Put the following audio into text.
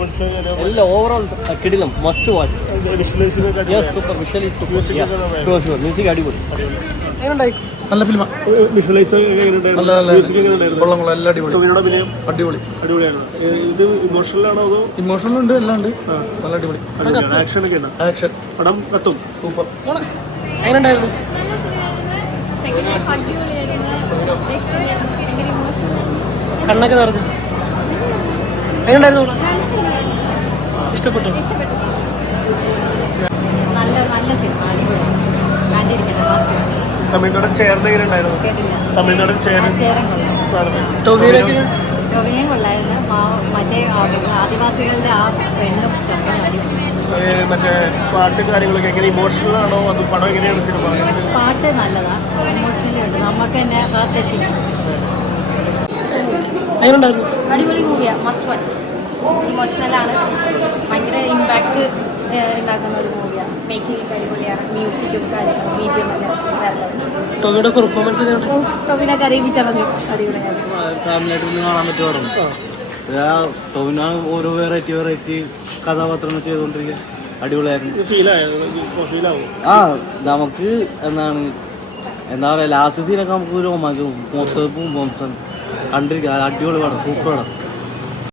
Overall, Kidilum, must watch. Yes, super. Visually super. Sure. Music അടിപൊളി. നല്ല ഫിലിമാ. Visualise അടിപൊളിയാണ്. ഇത് ഇമോഷണൽ ആണോ അതോ? ഇമോഷണൽ ഉണ്ട്, എല്ലാം ഉണ്ട്. നല്ല അടിപൊളി. ആക്ഷൻ ഒക്കെ ഉണ്ട്. ആക്ഷൻ പടം കത്തും. സൂപ്പർ. എങ്ങനെയുണ്ടായിരുന്നു? കണ്ണൊക്കെ നിറഞ്ഞു. എങ്ങനെയുണ്ടായിരുന്നു? ഇഷ്ടപ്പെട്ടു. തമിഴ്നാടൻ ചേർന്ന് എങ്ങനെയുണ്ടായിരുന്നു? തമിഴ്നാടൻ ടൊവിനെയും കൊള്ളായിരുന്നു. മറ്റേ ആദിവാസികളുടെ ആ പെണ്ണും മറ്റേ പാട്ട് കാര്യങ്ങളൊക്കെ എങ്ങനെ ഇമോഷണൽ ആണോ അത് പടം എങ്ങനെയാണ് സിനിമ? പാട്ട് നല്ലതാ, ഇമോഷണലി ഉണ്ട്, നമുക്ക് തന്നെ അടിപൊളി മൂവിയാ, മസ്റ്റ് വാച്ച്. ഇമോഷണലാണ്, ഭയങ്കര ഇമ്പാക്ട് ഉണ്ടാക്കുന്ന ഒരു മൂവിയാണ്. മേക്കിംഗ് ഒക്കെ അടിപൊളിയാണ്, മ്യൂസിക്കും കാര്യങ്ങളും ബീജിയം ഒക്കെ ടൊവിയുടെ പെർഫോമൻസ് ടൊവിനെ കറിയിപ്പിച്ചത് അടിപൊളിയാണ്. കാണാൻ പറ്റുമായിരുന്നു. ടൊവിനോ ഓരോ വെറൈറ്റി കഥാപാത്രങ്ങൾ ചെയ്തുകൊണ്ടിരിക്കുക അടിപൊളിയായിരുന്നു. നമുക്ക് എന്താ പറയാ, ലാസ്റ്റ് സീനൊക്കെ നമുക്ക് ഒരു മൊത്തം കണ്ടിരിക്കുക. അടിപൊളി പടം, സൂപ്പർ പടം.